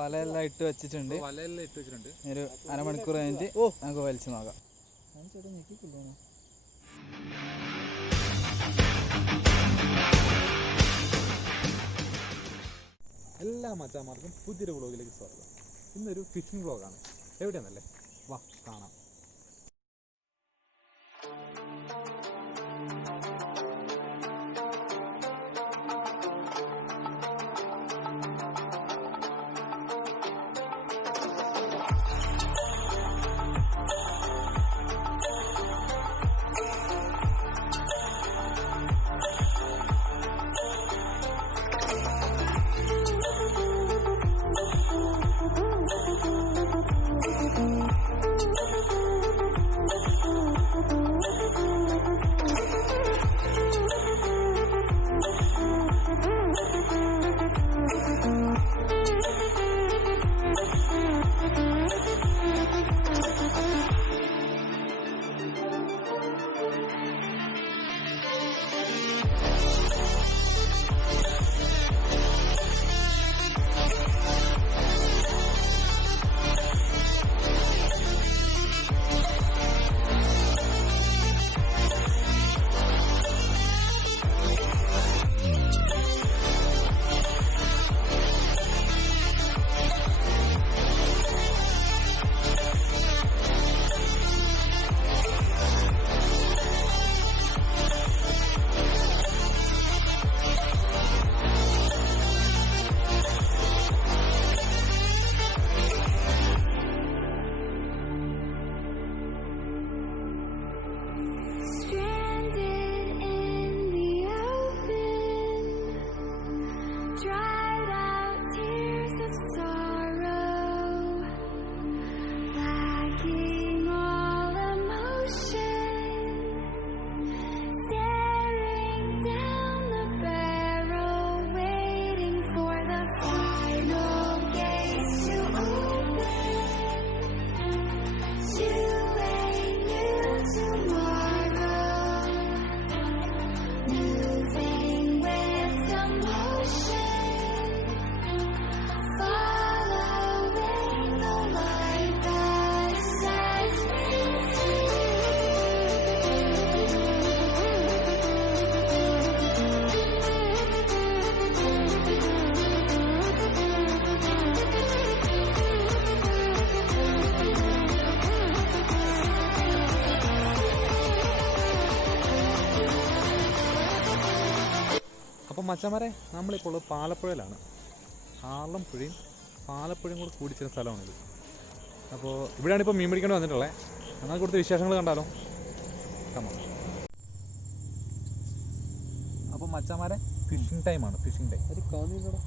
വലയെല്ലാം ഇട്ട് വെച്ചിട്ടുണ്ട്. ഒരു അരമണിക്കൂർ കഴിഞ്ഞിട്ട് നമുക്ക് വലിച്ചു നോക്കാം. എല്ലാ മച്ചാന്മാർക്കും പുതിയൊരു വ്ളോഗിലേക്ക് സ്വാഗതം. ഇന്നൊരു ഫിഷിംഗ് വ്ളോഗാണ്. എവിടെയാണല്ലേ, വാ കാണാം. അപ്പം മച്ചന്മാരെ, നമ്മളിപ്പോൾ പാലപ്പുഴയിലാണ്. ആറളം പുഴയും പാലപ്പുഴയും കൂടെ കൂടിച്ചേരുന്ന സ്ഥലമാണിത്. അപ്പോൾ ഇവിടെയാണ് ഇപ്പോൾ മീൻ പിടിക്കേണ്ടി വന്നിട്ടുള്ളത്. എന്നാൽ കൊടുത്ത വിശേഷങ്ങൾ കണ്ടാലോ? കമോ. അപ്പോൾ മച്ചന്മാരെ, ഫിഷിംഗ് ടൈമാണ്. Fishing time. ഒരു കാണില്ലടാ.